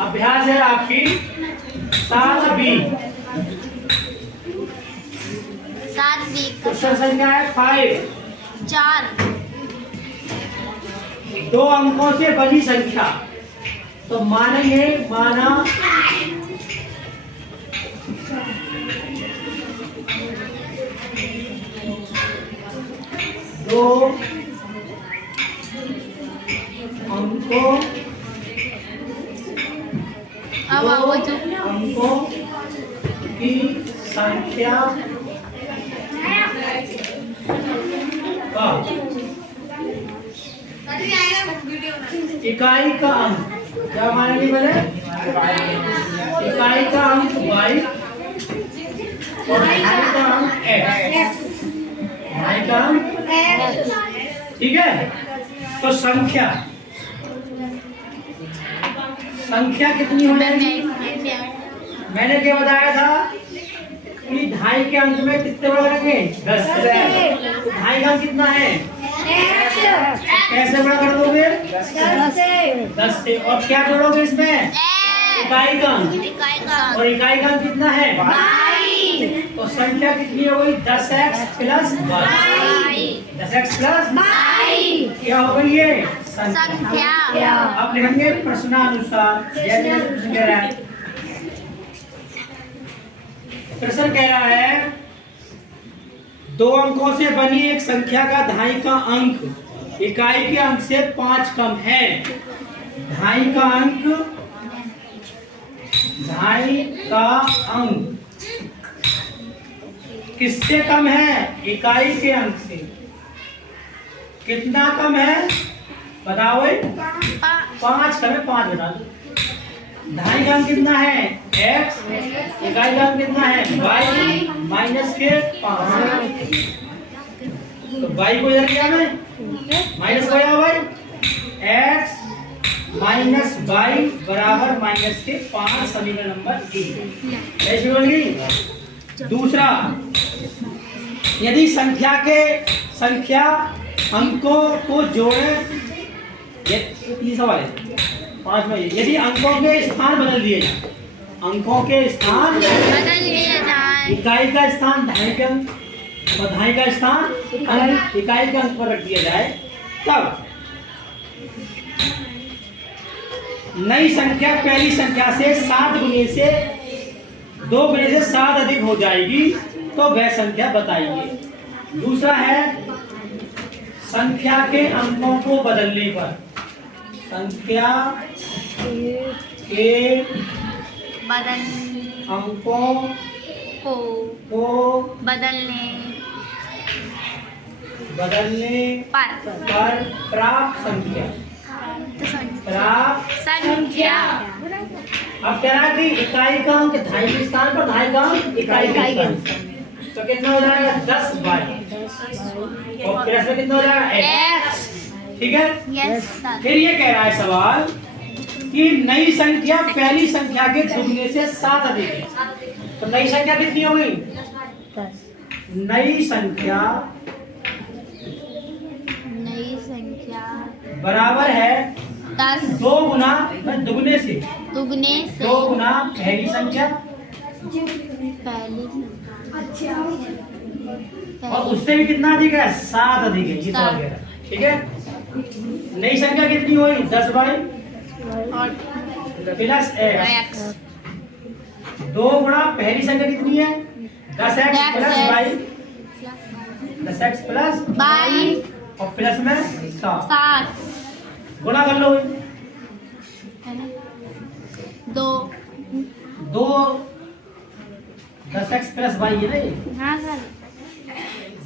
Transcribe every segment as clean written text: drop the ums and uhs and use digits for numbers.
अभ्यास है आपकी 7B। 7B क्वेश्चन संख्या है 5। 4 2 अंकों से बनी संख्या, तो मानेंगे माना 2 अंकों अंकों की संख्या का इकाई का अंक क्या मानेंगे पहले? इकाई का अंक y और इकाई का अंक x। इकाई का अंक ठीक है। तो संख्या कितनी हो जाएगी? मैंने क्या बताया था कि 2.5 के अंक में कितने बड़ा करेंगे? 10 से। 2.5 का अंक कितना है? कैसे बड़ा कर दोगे? 10 से। और क्या जोड़ोगे इसमें? इकाई का अंक। और इकाई का अंक कितना है? 22। तो संख्या कितनी हो गई? 10x plus 22। 10x प्लस 22 क्या हो गई ये? संख्या। अब लिखेंगे प्रश्नानुसार। प्रश्न कह रहा है 2 अंकों से बनी एक संख्या का 2.5 का अंक इकाई के अंक से 5 कम है। 2.5 का अंक 2.5 का अंक किससे कम है? इकाई के अंक से। कितना कम है बताओ? 5 कम है। 5 बता दो। 2.5 का अंक कितना है? x। इकाई का अंक कितना है? y माइनस के 5। तो y को इधर किया मैं माइनस को गया भाई। x माइनस y बराबर माइनस के 5 समीकरण नंबर 3 ऐसी बन गई। दूसरा, यदि संख्या अंकों को जोड़े, ये सवाल है 5 में। यदि अंकों के स्थान बदल दिए जाए, अंकों के स्थान बदल दिए जाए, इकाई का स्थान 2.5 के अंक और 2.5 का स्थान इकाई के अंक पर रख दिया जाए, तब नई संख्या पहली संख्या से 7 गुने से 2 गुने से 7 अधिक हो जाएगी, तो वह संख्या बताइए। दूसरा है संख्या के अंकों को बदलने पर, संख्या के अंकों को बदलने पर प्राप्त संख्या। अब कह रहा है कि इकाई का अंक 2.5 के स्थान पर 2.5 का अंक इकाई का अंक, तो कितना हो जाएगा? 10y। और प्लस में कितना हो जाएगा? x। ठीक है। फिर ये कह रहा है सवाल कि नई संख्या पहली संख्या के दुगने से 7 अधिक है, तो नई संख्या कितनी हो गई? 10। नई संख्या बराबर है 10 2 गुना दुगने से 2 गुना पहली संख्या और उससे भी कितना अधिक है? 7 अधिक है। ये सवाल कह रहा है। ठीक है। नई संख्या कितनी हुई? 10y plus x। 2 गुना पहली संख्या कितनी है? 10x plus y। 10x plus y और प्लस में 7 गुना कर लो। 2 10x प्लस y है ना ये? हाँ sir.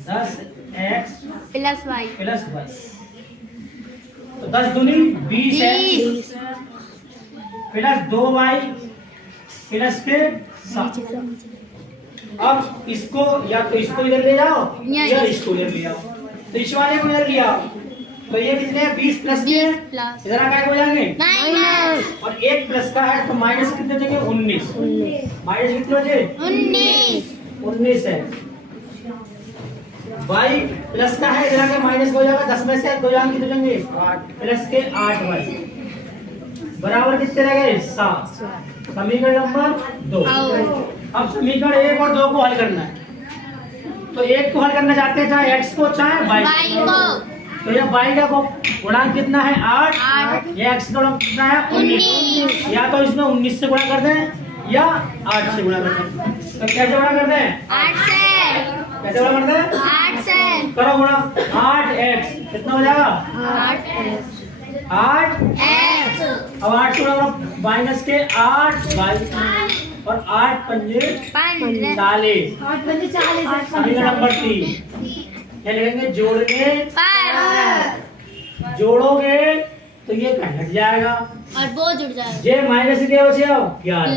10 x plus y plus y. तो 10 दूनी 20 एक्स प्लस 2y प्लस के 7। अब इसको या तो इसको इधर ले जाओ या इसको इधर ले जाओ। तो इस वाले को इधर ले आओ तो ये कितने हैं 20 प्लस के प्लस इधर आकर हो जाएंगे माइनस और 1 प्लस का है तो माइनस कितने हो जाएंगे 19। माइनस कितने हो जाए 19 है। y प्लस का है इधर आके माइनस हो जाएगा 10 में से 2 जाएंगे कितने जाएंगे 8 प्लस के 8y बराबर कितने रह गए 7। समीकरण नंबर 2। अब समीकरण 1 और 2 को हल करना है। तो 1 को हल करना चाहते हैं चाहे x को चाहे y को। तो ये y का गुणांक कितना है 8 ये x का गुणांक कितना है 19। या तो इसमें 19 से गुणा कर दें या 8 से गुणा कर दें। तो कैसे गुणा करते हैं 8 से कैसे गुणा करते हैं 8 से करो गुणा 8x कितना हो जाएगा 8 x अब 8 से गुणा माइनस के 8 y और 8 पंजे 40 समीकरण नंबर 3 ये लिखेंगे जोड़ने पर जोड़ोगे तो ये घट जाएगा और वो जुड़ जाएगा ये माइनस के बचे आओ 11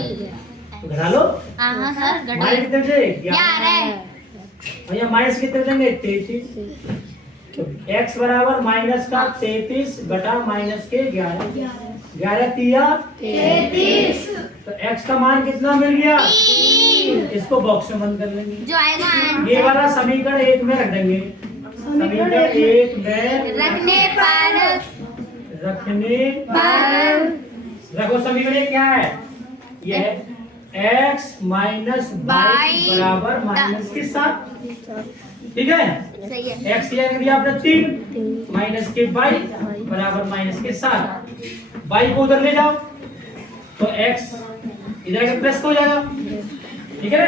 तो घटा लो हाँ सर माइनस कितने बचे 11 और ये माइनस कितने बचेंगे 33। तो x बराबर माइनस का 33 घटा माइनस के 11 तिया 33। तो x का मान कितना मिल गया 3 इसको बॉक्स में बंद कर लेंगे। जो आएगा ये वाला समीकरण 1 में रख देंगे। समीकरण 1 में रखने पर रखो। समीकरण क्या है ये x माइनस वाई बराबर माइनस के 7। ठीक है सही है x लिया दिया आपने 3 माइनस के y बराबर माइनस के 7। y को उधर ले जाओ तो x इधर के प्लस हो जाएगा। ठीक है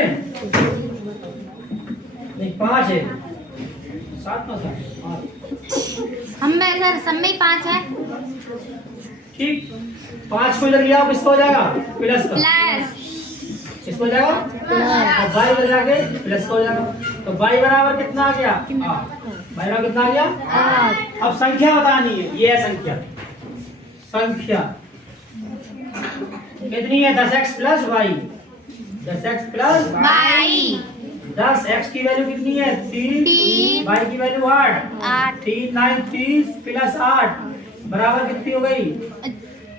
नहीं 5 है 7 ना 7 हम में सर सब में 5 है ठीक 5 को इधर लिया किसको हो जाएगा प्लस का प्लस किसको हो जाएगा और y इधर आके प्लस हो जाएगा। तो y बराबर कितना आ गया 8। y बराबर कितना आ गया 8। अब संख्या बतानी है ये है संख्या कितनी है 10x plus y 10x plus y 10x की वैल्यू कितनी है 3 y की वैल्यू 8 3 9 30 प्लस 8 बराबर कितनी हो गई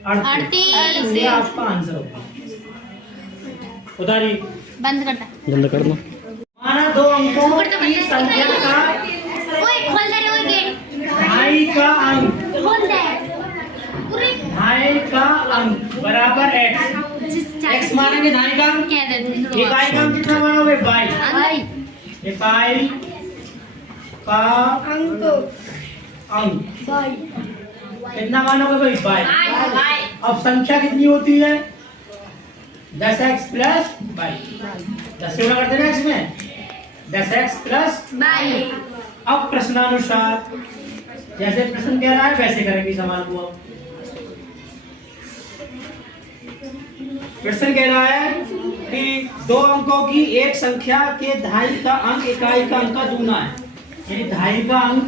38। ये आपका आंसर होगा। उधारी बंद करता बंद कर दो। माना 2 अंकों की संख्या का ओए खोल दे रे ओए गेट ढाई का अंक खोल दे पूरे ढाई का अंक बराबर x मानेंगे ढाई का अंक। कह दे ये ढाई का अंक कितना मानोगे 22। भाई ये पाई का अंक कितना मानोगे भाई 22। अब संख्या कितनी होती है 10x प्लस 10 से गुणा करते हैं x में 10x प्लस 22 अब प्रश्नानुसार जैसे प्रश्न कह रहा है वैसे करेंगे सवाल को। प्रश्न कह रहा है कि 2 अंकों की एक संख्या के ढाई का अंक इकाई का अंक का दूना है। यानी ढाई का अंक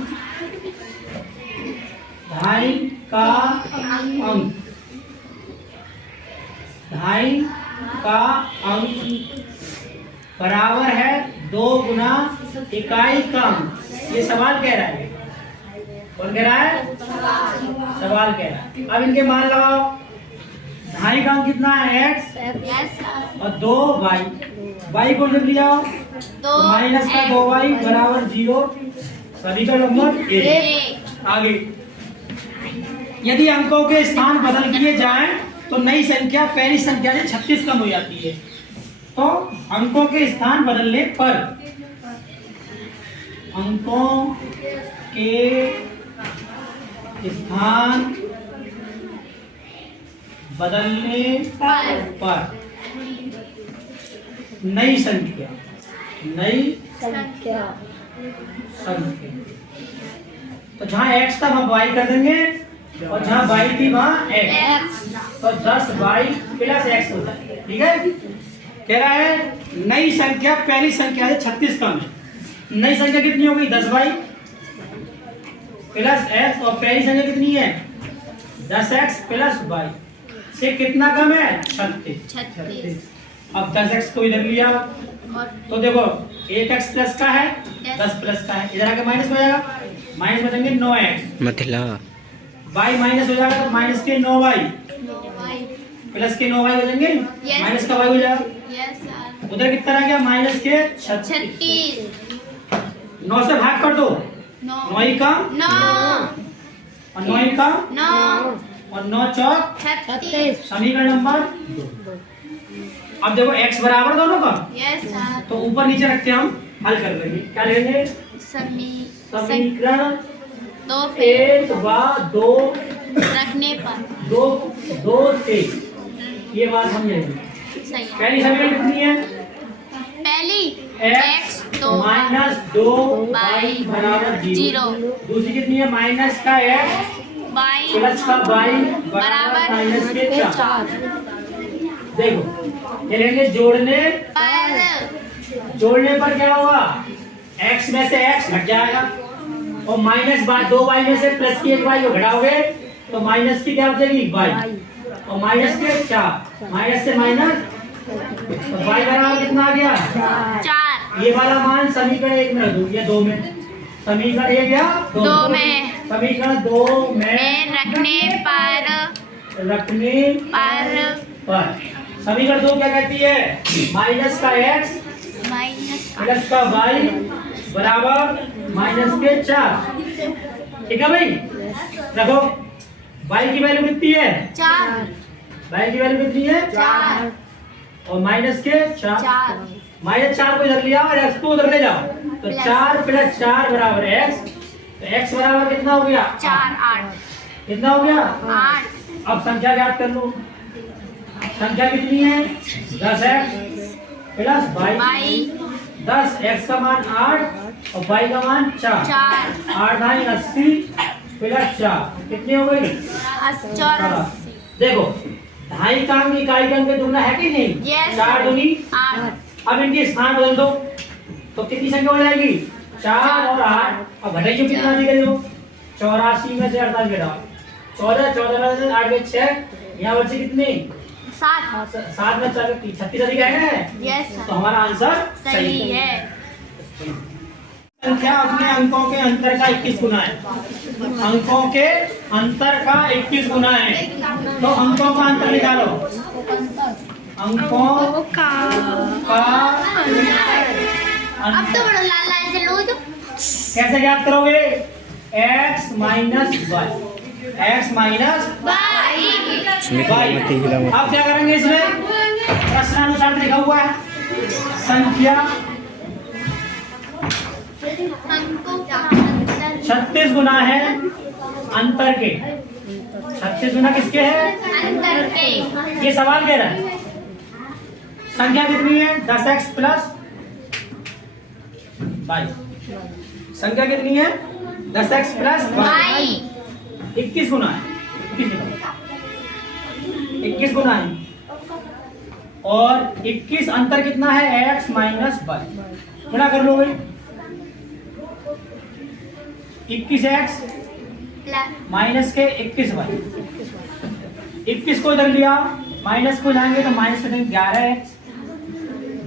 ढाई का अंक बराबर है 2 गुना इकाई का अंक। ये सवाल कह रहा है। कौन कह रहा है सवाल कह रहा है। अब इनके मान लगाओ ढाई का अंक कितना है x और 2 y को लिख लिया तो माइनस का 2y बराबर 0। समीकरण नंबर 1। आगे यदि अंकों के स्थान बदल दिए जाएं तो नई संख्या पहली संख्या से 36 कम हो जाती है। तो अंकों के स्थान बदलने पर अंकों के स्थान बदलने पर नई संख्या तो जहाँ x था वहाँ y कर देंगे और जहाँ y थी वहाँ x। तो 10y प्लस x होता है। ठीक है कह रहा है नई संख्या पहली संख्या से 36 कम है। नई संख्या कितनी हो गई 10y प्लस एक्स और पहली संख्या कितनी है 10x प्लस वाई से कितना कम है 36। 36। अब 10x को इधर लिया और तो देखो 1x प्लस का है Yes. 10 प्लस का है, इधर आके माइनस हो जाएगा, माइनस बचेंगे 9x, मतलब y माइनस हो जाएगा तो माइनस के 9y प्लस के 9y बचेंगे, Yes. माइनस का y हो जाएगा, यस सर। उधर कितना आ गया माइनस के 36। 36। 9 से भाग कर दो, 9 9 ही कम 9 और 9 ही कम 9 और 9 चौक 36। समीकरण नंबर 2। अब देखो x बराबर दोनों का, यस सर। तो ऊपर नीचे रखते हम हल कर लेंगे, क्या लेंगे समीकरण 2 1 व 2 रखने पर 2 से ये बात हम लेंगे। सही है। पहली समीकरण कितनी है पहली x माइनस 2 y बराबर 0, दूसरी कितनी है माइनस का x y प्लस का y बराबर माइनस के 4। देखो ये लेंगे जोड़ने पर क्या होगा x में से x घट जाएगा और माइनस 2y में से प्लस की 1y को घटाओगे तो माइनस की क्या बचेगी y और माइनस के 4, माइनस से माइनस तो y बराबर कितना आ गया 4। ये वाला मान समीकरण 1 में रख दो, ये 2 में, समीकरण 1 या 2 में समीकरण 2 में रखने पर समीकरण 2 क्या कहती है माइनस का x माइनस प्लस का y बराबर माइनस के 4। ठीक है भाई, रखो y की वैल्यू कितनी है 4 y की वैल्यू कितनी है 4 और माइनस के 4, माइनस 4 को इधर लिया और x को उधर ले जाओ तो 4 प्लस 4 बराबर x, तो x बराबर कितना हो गया 4 8 कितना हो गया 8। अब संख्या ज्ञात कर लो, संख्या कितनी है 10x प्लस y, 10x का मान 8 और y का मान 4, 8 ढाई 80 प्लस 4 कितनी हो गई 84। देखो ढाई का अंक इकाई का अंक दुगना है कि नहीं, Yes. 4 दूनी 8। अब इनके स्थान बदल दो तो कितनी संख्या हो जाएगी 4 और 8, अब घटाइए कितना दी गई हो 84 में से 48 घटाओ 14 में से 8 में 6, यहाँ बचे कितनी 7 में 4 36 अधिक है ना, यस तो हमारा आंसर सही है। संख्या अपने अंकों के अंतर का 21 गुना है, अंकों के अंतर का 21 गुना है, तो अंकों का अंतर निकालो, अंकों का अब तो बड़ा लाल लाल से लो तो कैसे ज्ञात करोगे x minus y, x minus by y. अब क्या करेंगे इसमें प्रश्नानुसार लिखा हुआ है संख्या अंकों का अंतर 36 गुना है अंतर के, 36 गुना किसके है अंतर के। ये सवाल कह रहा है संख्या कितनी है 10x प्लस y, संख्या कितनी है 10x प्लस बाई 21 गुना है, 21 गुना है और 21 अंतर कितना है x माइनस y, गुणा कर लो भाई 21x माइनस के 21y, 21 को इधर लिया माइनस को जाएंगे तो माइनस में 11x,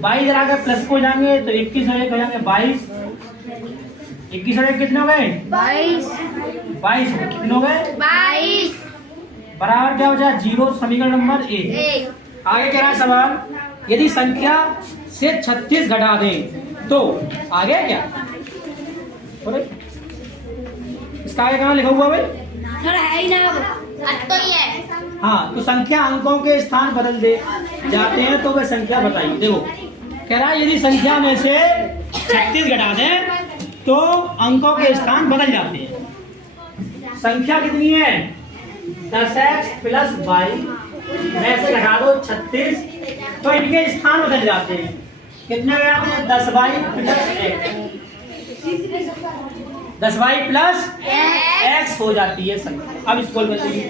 22 इधर आकर प्लस को जाएंगे तो 21 और 1 हो जाएंगे 22, 21 और 1 कितने हो गए 22 कितने हो गए 22 बराबर क्या हो जाए 0, समीकरण नंबर 1। आगे कह रहा है सवाल यदि संख्या से 36 घटा दें तो आगे क्या, इसका आगे कहाँ लिखा हुआ भाई थोड़ा है ही ना अब तो ये है। हाँ, तो संख्या अंकों के स्थान बदल दे जाते हैं तो वह संख्या बताइए। देखो कह रहा है यदि संख्या में से 36 घटा दें तो अंकों के स्थान बदल जाते हैं। संख्या कितनी है 10x प्लस y में से घटा दो 36 तो इनके स्थान बदल जाते हैं, कितने हो जाते हैं 10y plus x, 10y plus x हो जाती है संख्या। अब इसको बताइए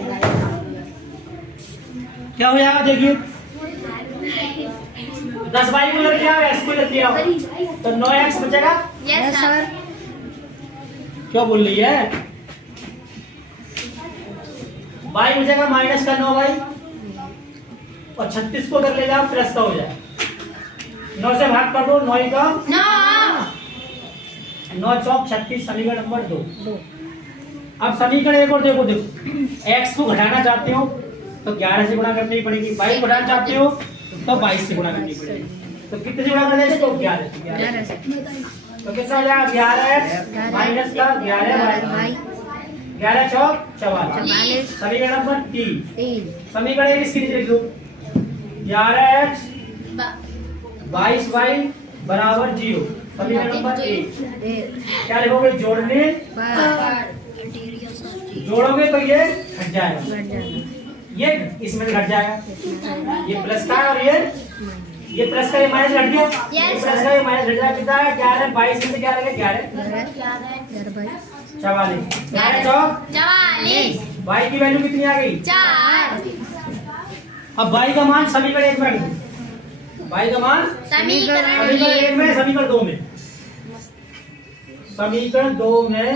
क्या हो जाएगा, देखिए 10y को उधर लिया x को इधर लिया तो 9x बचेगा। Yes sir. क्या बोल रही है बाई हो जाएगा माइनस का 9 बाई, और 36 को अगर ले जाओ प्लस का हो जाए। 9 से भाग कर दो, 9 का 9 चौक 36, समीकरण नंबर 2। अब समीकरण एक और देखो, x को घटाना चाहते हो तो 11 से गुणा करनी पड़ेगी, y को घटाना चाहते हो तो 22 से गुणा करनी पड़ेगी। तो कितने से गुणा करना है इसको? 11 से। तो कितना हो जाएगा? 11x माइनस का 11y, 11 चौक 44, समीकरण नंबर 3। समीकरण एक इसकी नीचे लिख दो, 11x 22y बराबर 0, समीकरण नंबर 1। क्या लिखोगे? जोड़ोगे तो ये घट जाएगा, ये इसमें घट जाएगा, ये प्लस का और ये प्लस का ये माइनस घट गया, ये प्लस का ये माइनस घट जाएगा। कितना है? 11 22 में क्या लगेगा? 11 44, 11 चौक 44, y की वैल्यू कितनी आ गई? 4। अब y का मान समीकरण 1 में रख दो, y का मान समीकरण 1 में, समीकरण 2 में, समीकरण 2 में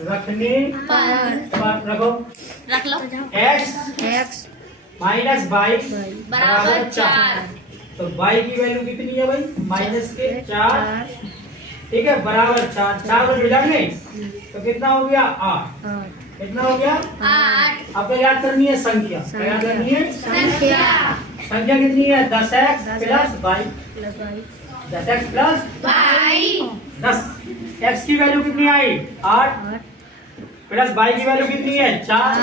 रखने पर रखो, रख लो। x माइनस बाई बराबर 4। तो y की वैल्यू कितनी है भाई? माइनस के 4, ठीक है, बराबर 4। 4 को मिला नहीं तो कितना हो गया? 8। कितना हो गया? 8। अब याद करनी है संख्या, क्या याद करनी है? संख्या कितनी है? 10x plus y, 10x plus 10। x की वैल्यू कितनी आई? 8 प्लस y की वैल्यू कितनी है? 4।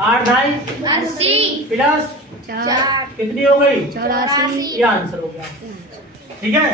8 ढाई 80 प्लस 4 कितनी हो गई? 84। ये आंसर हो गया, ठीक है।